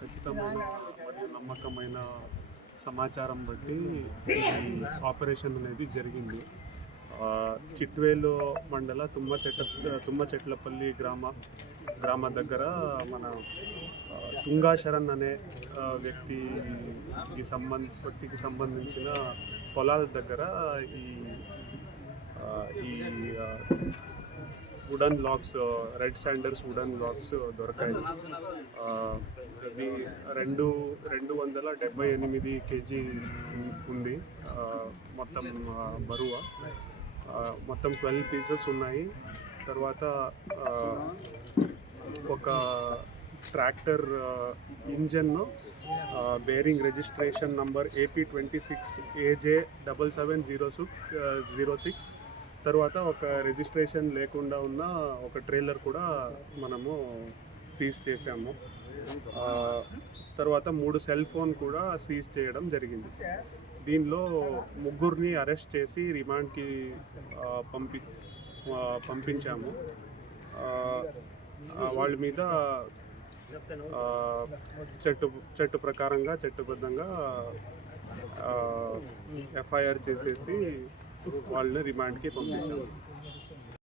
ఖచ్చితమైన మరియు నమ్మకమైన సమాచారం బట్టి ఆపరేషన్ అనేది జరిగింది చిట్వేలు మండల తుమ్మ చెట్ల తుమ్మ చెట్లపల్లి గ్రామ గ్రామ దగ్గర మన తుంగా శరణ్ అనే వ్యక్తికి సంబంధ వ్యక్తికి సంబంధించిన పొలాల దగ్గర ఈ ఈ wooden blocks red sanders wooden blocks దొరకాయి అది రెండు రెండు వందల డెబ్బై ఎనిమిది కేజీ ఉంది మొత్తం బరువ మొత్తం ట్వెల్వ్ పీసెస్ ఉన్నాయి తర్వాత ఒక tractor ఇంజన్ను bearing registration number AP twenty six AJ double seven zero six zero six తర్వాత ఒక రిజిస్ట్రేషన్ లేకుండా ఉన్న ఒక ట్రైలర్ కూడా మనము సీజ్ చేసాము తర్వాత మూడు సెల్ ఫోన్ కూడా సీజ్ చేయడం జరిగింది దీనిలో ముగ్గురిని అరెస్ట్ చేసి రిమాండ్కి పంపి పంపించాము వాళ్ళ మీద చెట్టు చెట్టు ప్రకారంగా చట్టబద్ధంగా ఎఫ్ఐఆర్ చేసేసి వాళ్ళని రిమాండ్కి పంపించారు